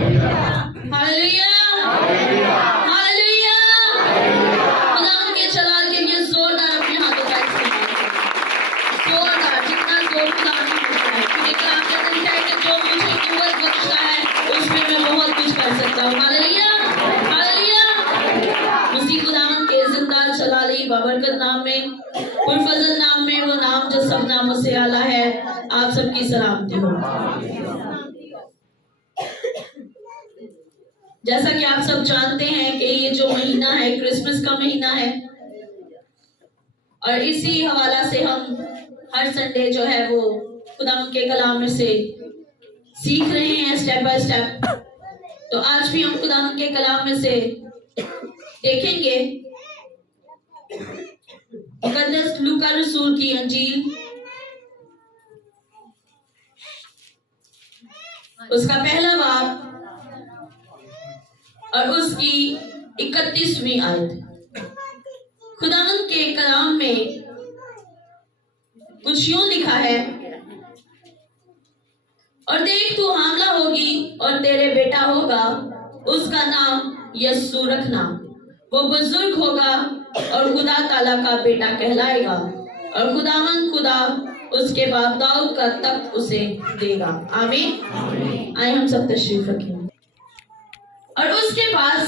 Hallelujah, hallelujah. खुदावंद के जलाल के लिए जोरदार अपने हाथों का इस्तेमाल करें, जोरदार, जितना जोर खुदावंद की है, क्योंकि कलाम के अंदर लिखा है कि जो मुझे कुव्वत बख्शता है उसमें मैं बहुत कुछ कर सकता हूँ। Hallelujah, hallelujah. मसीह खुदावंद के जिंदा जलाली बाबरकत नाम में, पुरफजल नाम में, वो नाम जो सब नामों से आला है, आप सबकी सलामती हो। जैसा कि आप सब जानते हैं कि ये जो महीना है क्रिसमस का महीना है, और इसी हवाला से हम हर संडे जो है वो खुदावंद के कलाम में से सीख रहे हैं स्टेप बाय स्टेप। तो आज भी हम खुदावंद के कलाम में से देखेंगे मुकद्दस लूका रसूल की अंजील, उसका पहला बाब और उसकी 31वीं आयत। खुदावंद के कलाम में कुछ यूं लिखा है, और देख तू हामला होगी और तेरे बेटा होगा, उसका नाम यस्सु रखना। वो बुजुर्ग होगा और खुदा ताला का बेटा कहलाएगा, और खुदावंद खुदा उसके बाप दाऊद का तख्त उसे देगा। आमीन। आइए हम सब तशरीफ रखें। और उसके पास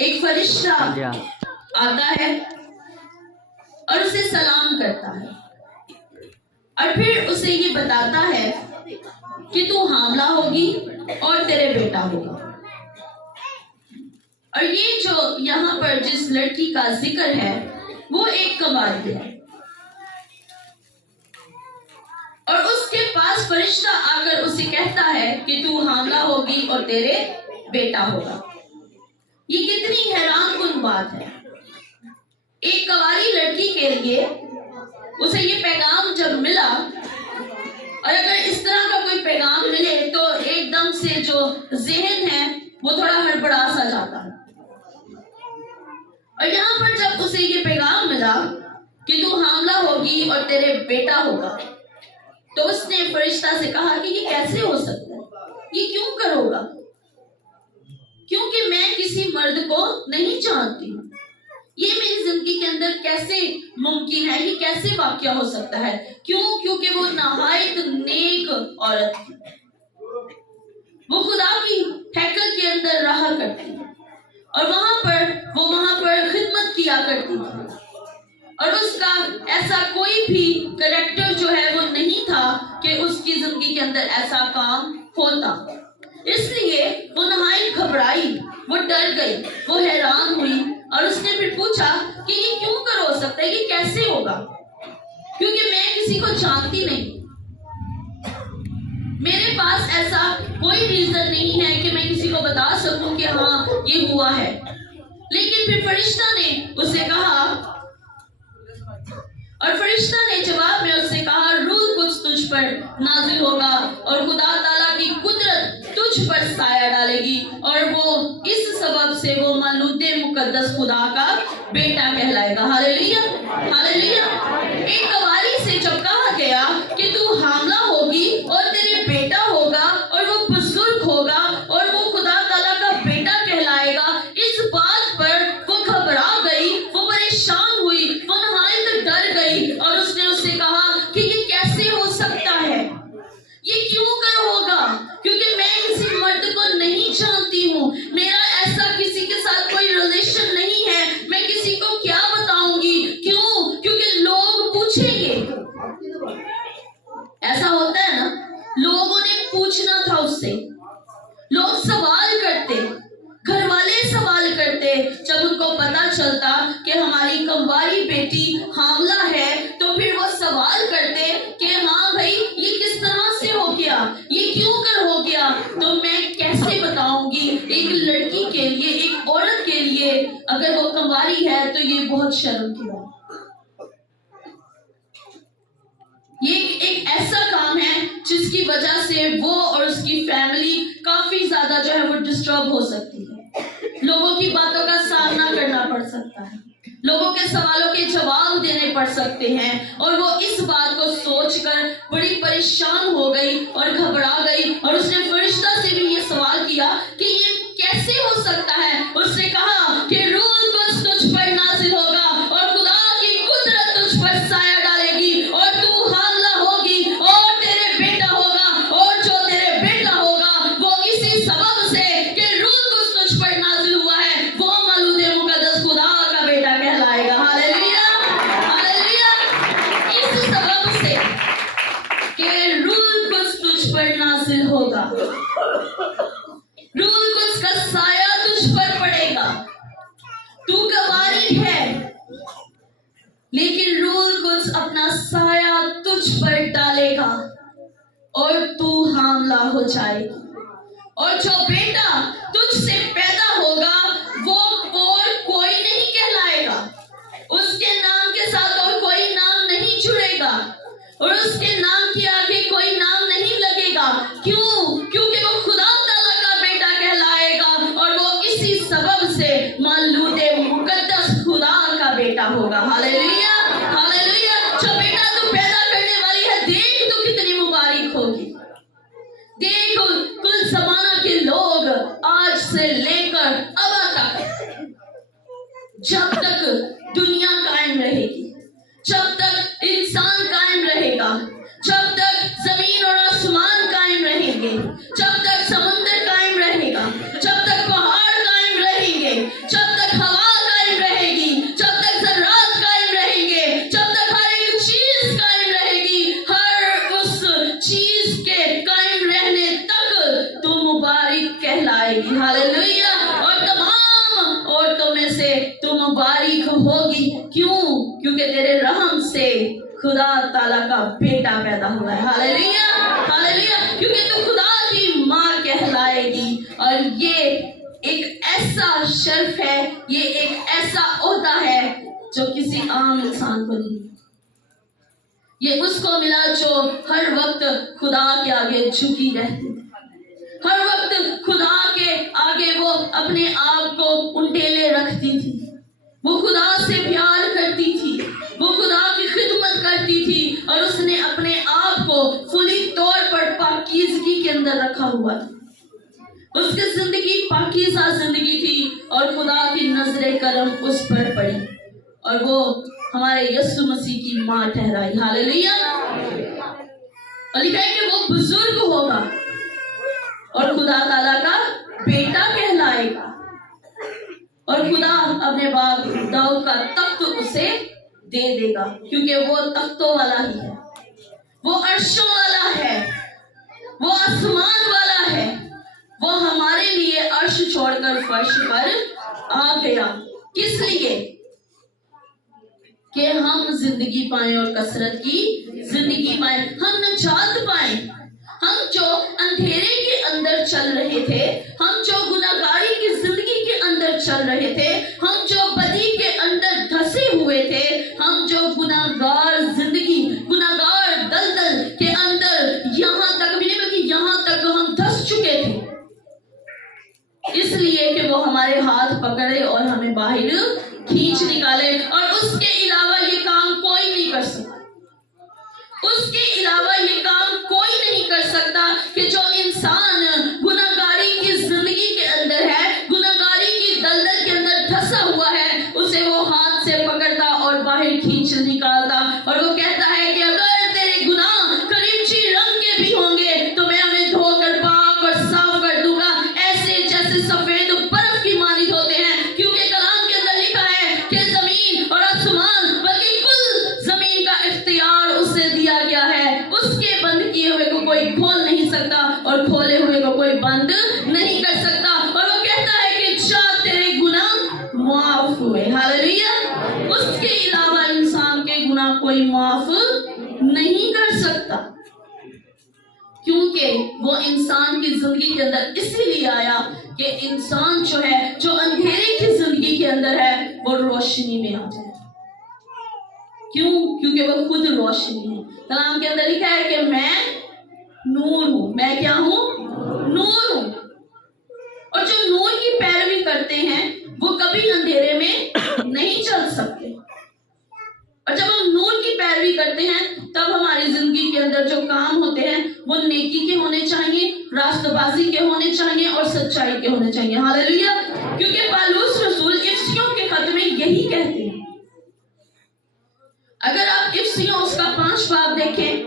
एक फरिश्ता आता है और उसे सलाम करता है, और फिर उसे ये बताता है कि तू हामला होगी और तेरे बेटा होगा। और ये जो यहाँ पर जिस लड़की का जिक्र है वो एक कवारी है, और उसके पास फरिश्ता आकर उसे कहता है कि तू हामला होगी और तेरे बेटा होगा। ये कितनी हैरानकुन बात है। एक कवारी लड़की के लिए उसे ये पैगाम जब मिला, और अगर इस तरह का कोई पैगाम मिले तो एकदम से जो ज़हन है वो थोड़ा हड़बड़ा सा जाता है। और यहाँ पर जब उसे ये पैगाम मिला कि तू हामला होगी और तेरे बेटा होगा, तो उसने फरिश्ता से कहा कि ये कैसे हो सकता है, ये क्यों करोगा, क्योंकि मैं किसी मर्द को नहीं जानती हूँ। ये मेरी जिंदगी के अंदर कैसे मुमकिन है, ये कैसे वाक़या हो सकता है? क्यों? क्योंकि वो नहायत नेक औरत थी, वो खुदा की हैकल के अंदर रहा करती थी, और वहां पर खिदमत किया करती थी, और उसका ऐसा कोई भी कैरेक्टर जो है वो नहीं था कि उसकी जिंदगी के अंदर ऐसा काम होता। इसलिए वो नहायत घबराई, वो डर गई, वो हैरान हुई, और उसने फिर पूछा कि ये क्यों कर हो सकता है, ये कैसे होगा, क्योंकि मैं किसी को जानती नहीं, मेरे पास ऐसा कोई रीजन नहीं है कि मैं किसी को बता सकूं कि हाँ ये हुआ है। लेकिन फिर फरिश्ता ने उसे कहा, और फरिश्ता ने जवाब में उससे कहा, रूह कुछ तुझ पर नाजिल होगा और खुदा ताला की कुदरत तुझ पर साया डालेगी, और वो इस सबब से वो मौलूदे मुकद्दस खुदा का बेटा कहलाएगा। Hallelujah, hallelujah. एक कवारी से जब कहा गया कि तू हामला होगी और तेरे बेटा होगा, और वो बुजुर्ग होगा, और वो खुदा ताला का बेटा कहलाएगा, इस बात पर वो घबरा गई, वो परेशान हुई, वो नहायत डर गई, और उसने उससे कहा कि ये कैसे हो सकता है, ये क्यों कर होगा, क्योंकि मैं किसी मर्द को नहीं जानती हूँ, मेरा ऐसा किसी के साथ कोई रिलेशन नहीं है, मैं किसी को क्या बताऊंगी, क्यों? क्योंकि लोग पूछेंगे। ऐसा होता है ना, लोगों ने पूछना था उससे, लोग सवाल करते, घर वाले सवाल करते, जब उनको पता चलता कि हमारी कंवारी बेटी हामला है, तो फिर वो सवाल करते कि हाँ भाई ये किस तरह से हो गया, ये क्यों कर हो गया, तो मैं कैसे बताऊंगी। एक लड़की के लिए, एक औरत के लिए, अगर वो कंवारी है तो ये बहुत शर्म की बात। ये एक ऐसा काम है जिसकी वजह से वो और उसकी फैमिली काफी ज्यादा जो है वो डिस्टर्ब हो सकती है, लोगों की बातों का सामना करना पड़ सकता है। لوگوں کے سوالوں کے جواب دینے پڑ سکتے ہیں، اور وہ اس بات کو سوچ کر بڑی پریشان ہو گئی اور گھبرا گئی، اور اس نے فرشتہ سے بھی یہ سوال کیا کہ یہ کیسے ہو سکتا ہے؟ اس نے کہا کہ روح القدس تجھ پر نازل ہوگا اور خدا کی قدرت تجھ پر سایہ ڈالے گی، اور تو حاملہ ہوگی اور تیرے بیٹا ہوگا، اور جو تیرے بیٹا ہوگا وہ اسی سبب سے کہ روح القدس تجھ پر نازل ہوا ہے وہ مولود مقدس خدا کا بیٹا کہلائے گا۔ ہاللیلویا، ہاللیلویا۔ اس سبب سے کہ روح القدس تجھ پر نازل ہوگا، روح القدس کا سایہ تجھ پر پڑے گا۔ تو گواری ہے، لیکن روح القدس اپنا سایہ تجھ پر ڈالے گا اور تو حاملہ ہو جائے گی، اور جو بیٹا تجھ سے پیدا ہوگا وہ اور کوئی نہیں کہلائے گا، اس کے نام کے ساتھ اور کوئی نام نہیں جڑے گا، اور اس کے نام کے آگے کوئی نام نہیں لگے گا۔ کیوں؟ کیونکہ وہ خدا تعالیٰ کا بیٹا کہلائے گا، اور وہ اسی سبب سے مولود مقدس خدا کا بیٹا ہوگا۔ ہاللیلویا، ہاللیلویا۔ جو بیٹا تو پیدا کرنے والی ہے، دیکھ تو کتنی مبارک ہوگی۔ دیکھ کل زمانہ کے لوگ آج سے لے کر اب تک، جب تک دنیا قائم رہے گی، جب تک انسان قائم رہے گا، جب تک زمین اور آسمان قائم رہیں گے، جب تک سمندر قائم رہے گا، جب تک پہاڑ قائم رہیں گے، جب تک ہوا قائم رہے گی، جب تک ذرات قائم رہیں گے، جب تک ہر ایک چیز قائم رہے گی، ہر اس چیز کے قائم رہنے تک تو مبارک کہلائے گی۔ ہاللیلویا۔ اور تمام عورتوں میں سے تو مبارک ہوگی۔ کیوں؟ کیونکہ تیرے رحم سے خدا تعالیٰ کا بیٹا پیدا ہوا ہے۔ ہاللیلویا، ہاللیلویا۔ کیونکہ تو خدا کی ماں کہلائے گی، اور یہ ایک ایسا شرف ہے، یہ ایک ایسا عہدہ ہے جو کسی عام انسان کو نہیں۔ یہ اس کو ملا جو ہر وقت خدا کے آگے جھکی رہتی، ہر وقت خدا کے آگے وہ اپنے آپ کو انٹیلے رکھتی تھی، وہ خدا سے پیار کرتی تھی، وہ خدا کی خدمت کرتی تھی، اور اس نے اپنے آپ کو فلی طور پر پاکیزگی کے اندر رکھا ہوا تھا۔ اس کی زندگی پاکیزہ زندگی تھی، اور خدا کی نظر کرم اس پر پڑی، اور وہ ہمارے یسوع مسیح کی ماں ٹھہرائی۔ ہاللیلویا۔ اور لکھا ہے کہ وہ بزرگ ہوگا اور خدا تعالیٰ کا بیٹا کہلائے گا، اور خدا اپنے باپ داؤد کا تخت اسے دے دے گا، کیونکہ وہ تختوں والا ہی ہے، وہ عرشوں والا ہے، وہ آسمان والا ہے، وہ ہمارے لیے عرش چھوڑ کر فرش پر آ گیا۔ کس لیے؟ کہ ہم زندگی پائیں اور کثرت کی زندگی پائیں، ہم نجات پائیں۔ ہم جو اندھیرے کے اندر چل رہے تھے، ہم جو گناہگاری کی زندگی کے اندر چل رہے تھے، ہم جو بدی کے اندر دھسے ہوئے تھے، ہم جو گناہگار زندگی، گناہگار دلدل کے اندر یہاں تک بھی نہیں بلکہ یہاں تک ہم دھس چکے تھے، اس لیے کہ وہ ہمارے ہاتھ پکڑے اور ہمیں باہر کھینچ نکالے، اور اس کے علاوہ یہ کام کوئی نہیں کر سکتا، اس کے علاوہ یہ کام کوئی نہیں کر سکتا کہ جو انسان گناہگاری کی زندگی کے اندر ہے، گناہگاری کی دلدل کے اندر دھسا ہوا ہے، اسے وہ ہاتھ سے پکڑتا اور باہر کھینچ نکالتا، اور وہ کہتا ہے کہ اگر تیرے گناہ کریمچی رنگ کے بھی ہوں گے تو میں انہیں دھو کر پاک اور صاف کر دوں گا، ایسے جیسے سفید برف کی مانند ہوتے ہیں، کیونکہ کلام کے اندر لکھا ہے کہ زمین اور آسمان بلکہ کل زمین کا اختیار اسے دیا گیا ہے، اس کے بند کیے ہوئے کو کوئی کھول نہیں سکتا اور کھولے ہوئے کو کوئی بند نہیں کر سکتا، اور وہ کہتا ہے کہ جا تیرے گناہ معاف ہوئے۔ ہاللیلویا۔ اس کے علاوہ انسان کے گناہ کوئی معاف نہیں کر سکتا، کیونکہ وہ انسان کی زندگی کے اندر اسی لیے آیا کہ انسان جو ہے، جو اندھیرے کی زندگی کے اندر ہے، وہ روشنی میں آ جائے۔ کیوں؟ کیونکہ وہ خود روشنی ہے۔ کلام کے اندر لکھا ہے کہ میں نور ہوں، میں کیا ہوں؟ نور ہوں، اور جو نور کی پیروی کرتے ہیں वो कभी अंधेरे में नहीं चल सकते। और जब हम नूर की पैरवी करते हैं तब हमारी जिंदगी के अंदर जो काम होते हैं वो नेकी के होने चाहिए, रास्तबाजी के होने चाहिए और सच्चाई के होने चाहिए। हालेलुया। क्योंकि पौलुस रसूल इफिसियों के खत में यही कहते हैं। अगर आप इफिसियों उसका 5 बाब देखें,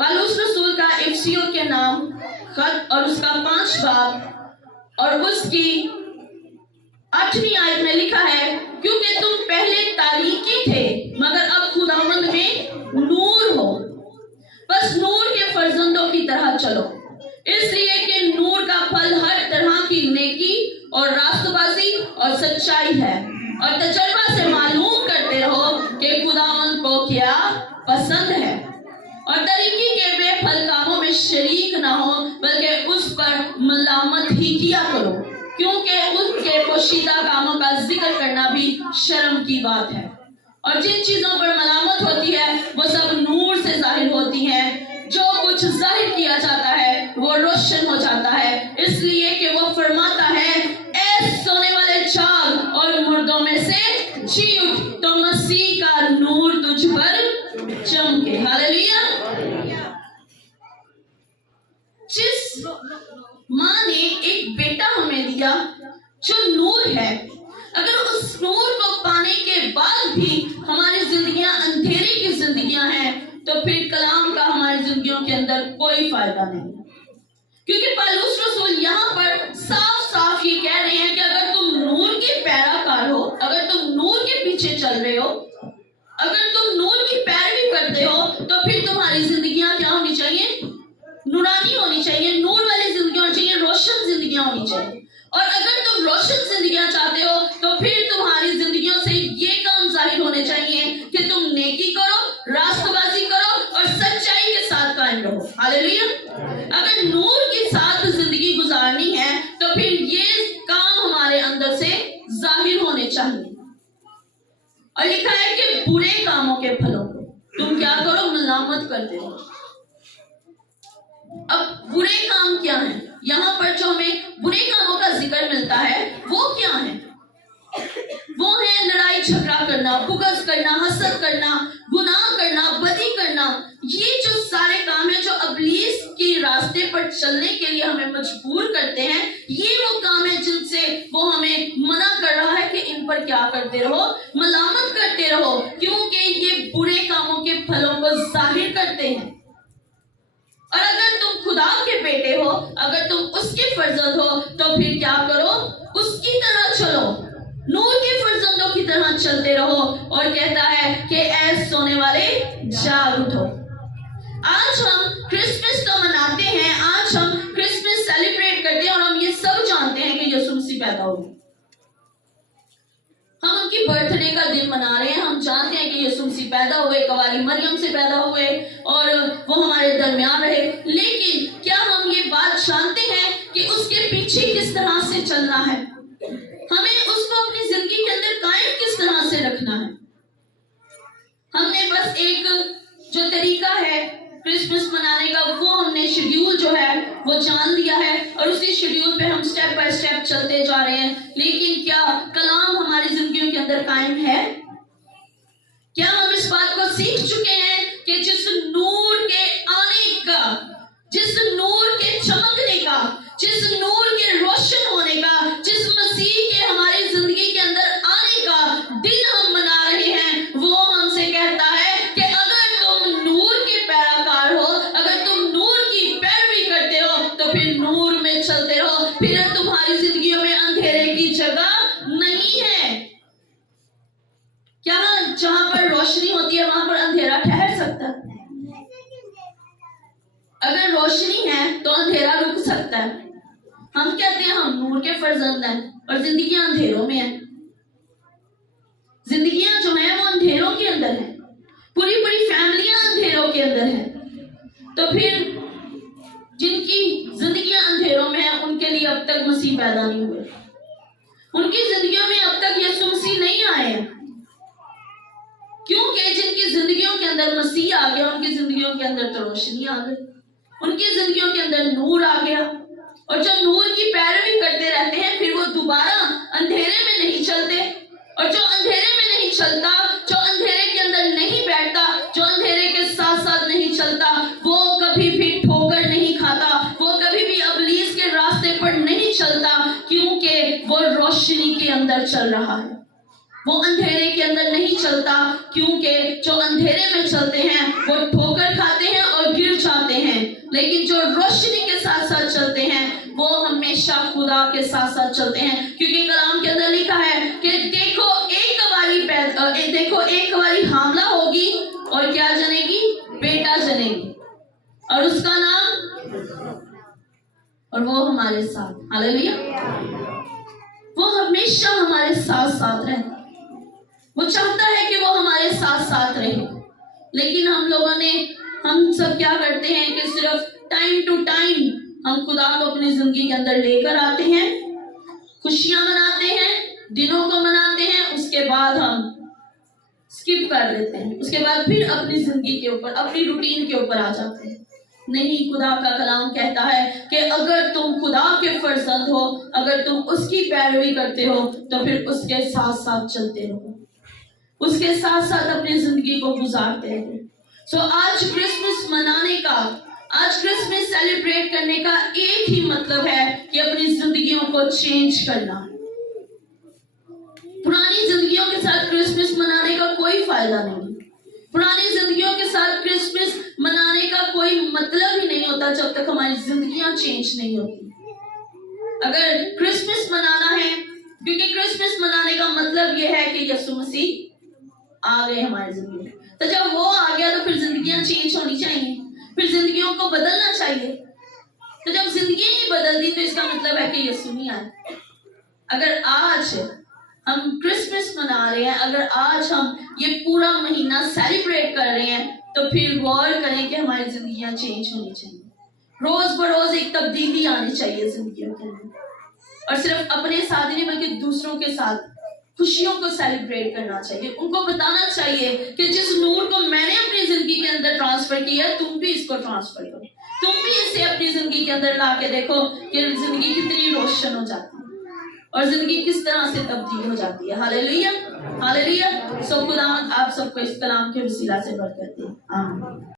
पौलुस रसूल का इफिसियों के नाम खत और उसका 5 बाब और उसकी 8वीं आयत में लिखा है, क्योंकि तुम पहले तारीकी थे मगर अब खुदावंद में नूर हो, बस नूर के फर्जंदों की तरह चलो, इसलिए कि नूर का फल हर तरह की नेकी और रास्तबाजी और सच्चाई है, और तजर्बा से मालूम करते रहो कि खुदावंद को क्या पसंद है, और तरीकी के बेफल कामों में शरीक ना हो बल्कि उस पर मलामत ही किया करो, क्योंकि उनके पोशीदा कामों का जिक्र करना भी शर्म की बात है। और जिन चीजों पर मलामत होती है वो सब नूर से जाहिर होती हैं। जो कुछ जाहिर किया जाता है वो रोशन हो जाता है, इसलिए कि वो फरमाता है, ऐ सोने वाले जाग और मुर्दों में से जी उठ, तो मसीह का नूर तुझ पर चमके। हालेलुया। जिस माँ ने एक बेटा हमें दिया जो नूर है, अगर उस नूर को पाने के बाद भी हमारी जिंदगियां अंधेरे की जिंदगियां हैं तो फिर कलाम का हमारी जिंदगियों के अंदर कोई फायदा नहीं। क्योंकि पौलुस रसूल यहाँ पर साफ साफ ये कह रहे हैं कि अगर तुम नूर के पैराकार हो, अगर तुम नूर के पीछे चल रहे हो, अगर तुम नूर की पैरवी करते हो तो फिर तुम्हारी जिंदगियां क्या होनी चाहिए? नूरानी होनी चाहिए, नूर वाली जिंदगियां होनी चाहिए, रोशन जिंदगियां होनी चाहिए। और अगर तुम रोशन जिंदगियां चाहते हो तो फिर तुम्हारी जिंदगियों से ये काम जाहिर होने चाहिए कि तुम नेकी करो, रास्तबाजी करो और सच्चाई के साथ कायम रहो। हालेलुया। अगर नूर के साथ जिंदगी गुजारनी है तो फिर ये काम हमारे अंदर से जाहिर होने चाहिए। और लिखा है कि बुरे कामों के फलों को तुम क्या करो? मलामत करते हो। अब बुरे काम क्या है? यहाँ पर जो हमें बुरे कामों का जिक्र मिलता है वो क्या है? वो है लड़ाई झगड़ा करना, बुग़्ज़ करना, हसद करना, गुनाह करना, बदी करना। ये जो सारे काम है जो इब्लीस के रास्ते पर चलने के लिए हमें मजबूर करते हैं, ये वो काम है जिनसे वो हमें मना कर रहा है कि इन पर क्या करते रहो? मलामत करते रहो, क्योंकि ये बुरे कामों के फलों को जाहिर करते हैं। और अगर तुम खुदा के बेटे हो, अगर तुम उसके फर्जंद हो तो फिर क्या करो? उसकी तरह चलो, नूर के फर्जंदों की तरह चलते रहो। और कहता है कि ऐ सोने वाले जाग उठो। आज हम क्रिसमस तो मनाते हैं, आज हम क्रिसमस सेलिब्रेट करते हैं और हम ये सब जानते हैं कि यीशु मसीह पैदा हुए। हम उनकी बर्थडे का दिन मना रहे हैं, हम जानते हैं कि यीशु मसीह पैदा हुए, कवाली मरियम से पैदा हुए और वो हमारे दरमियान रहे। लेकिन क्या हम ये बात जानते हैं कि उसके पीछे किस तरह से चलना है? हमें उसको अपनी जिंदगी के अंदर कायम किस तरह से रखना है? हमने बस एक जो तरीका है क्रिसमस मनाने का, वो हमने शेड्यूल जो है वो जान लिया है और उसी शेड्यूल पे हम स्टेप बाय स्टेप चलते जा रहे हैं। लेकिन क्या कलाम हमारी जिंदगियों के अंदर कायम है? क्या हम इस बात को सीख चुके हैं कि जिस नूर के आने का, जिस नूर के चमकने का, जिस नूर के रोशन होने का, जिस मसीह के हमारी जिंदगी के अंदर आने का दिन हम मना रहे हैं, वो हमसे कहता है कि अगर तुम नूर के पैराकार हो, अगर तुम नूर की पैरवी करते हो तो फिर नूर में चलते रहो, फिर तुम्हारी जिंदगियों में अंधेरे की जगह नहीं है। क्या जहां पर रोशनी होती है वहां पर अंधेरा ठहर सकता है? अगर रोशनी है तो अंधेरा रुक सकता है। हम कहते हैं हम नूर के फर्जंद हैं और जिंदगियां अंधेरों में हैं। जिंदगियां जो हैं वो अंधेरों के अंदर हैं, पूरी पूरी फैमिलियां अंधेरों के अंदर हैं। तो फिर जिनकी जिंदगियां अंधेरों में हैं उनके लिए अब तक मसीह पैदा नहीं हुए, उनकी जिंदगियों में अब तक यीशु मसीह नहीं आए हैं। क्योंकि जिनकी जिंदगियों के अंदर मसीह आ गया, उनकी जिंदगियों के अंदर तो रोशनी आ गई, उनकी जिंदगियों के अंदर नूर आ गया और जो नूर की पैरवी करते रहते हैं फिर वो दोबारा अंधेरे में नहीं चलते। और जो अंधेरे में नहीं चलता, जो अंधेरे के अंदर नहीं बैठता, जो अंधेरे के साथ साथ नहीं चलता, वो कभी भी ठोकर नहीं खाता, वो कभी भी इब्लीस के रास्ते पर नहीं चलता, क्योंकि वो रोशनी के अंदर चल रहा है। वो अंधेरे के अंदर नहीं चलता, क्योंकि जो अंधेरे में चलते हैं वो ठोकर खाते हैं और गिर जाते हैं, लेकिन जो रोशनी के साथ साथ चलते हैं वो हमेशा खुदा के साथ साथ चलते हैं। क्योंकि कलाम के अंदर लिखा है कि देखो एक बारी हामला होगी और क्या जनेगी, बेटा जनेगी, और उसका नाम, और वो हमारे साथ, हालेलुया, वो हमेशा हमारे साथ साथ रहता। वो चाहता है कि वो हमारे साथ साथ रहे, लेकिन हम सब क्या करते हैं कि सिर्फ टाइम टू टाइम हम खुदा को अपनी जिंदगी के अंदर लेकर आते हैं, खुशियां मनाते हैं, दिनों को मनाते हैं, उसके बाद हम स्किप कर देते हैं, उसके बाद फिर अपनी जिंदगी के ऊपर, अपनी रूटीन के ऊपर आ जाते हैं। नहीं, खुदा का कलाम कहता है कि अगर तुम खुदा के फर्जंद हो, अगर तुम उसकी पैरवी करते हो, तो फिर उसके साथ साथ चलते रहो, उसके साथ साथ अपनी जिंदगी को गुजारते रहो। सो आज क्रिसमस मनाने का, आज क्रिसमस सेलिब्रेट करने का एक ही मतलब है कि अपनी जिंदगियों को चेंज करना। पुरानी जिंदगियों के साथ क्रिसमस मनाने का कोई फायदा नहीं। पुरानी जिंदगियों के साथ क्रिसमस मनाने का कोई मतलब ही नहीं होता जब तक हमारी जिंदगियां चेंज नहीं होती। अगर क्रिसमस मनाना है, क्योंकि क्रिसमस मनाने का मतलब यह है कि यीशु मसीह आ गए हमारी जिंदगी में, तो जब वो आ गया तो फिर जिंदगियां चेंज होनी चाहिए, फिर जिंदगियों को बदलना चाहिए। तो जब जिंदगी नहीं बदलती तो इसका मतलब है कि यीशु नहीं आया। अगर आज हम क्रिसमस मना रहे हैं, अगर आज हम ये पूरा महीना सेलिब्रेट कर रहे हैं, तो फिर गौर करें कि हमारी जिंदगियां चेंज होनी चाहिए, रोज बरोज एक तब्दीली आनी चाहिए जिंदगियों के अंदर, और सिर्फ अपने साथ ही नहीं बल्कि दूसरों के साथ खुशियों को सेलिब्रेट करना चाहिए। उनको बताना चाहिए कि जिस नूर को मैंने अपनी जिंदगी के अंदर ट्रांसफर किया, तुम भी इसको ट्रांसफर करो, तुम भी इसे अपनी जिंदगी के अंदर ला के देखो कि जिंदगी कितनी रोशन हो जाती है और जिंदगी किस तरह से तब्दील हो जाती है। Hallelujah, hallelujah. सो खुदा आप सबको इस कलाम के वसीला से बरकत दे। आमीन।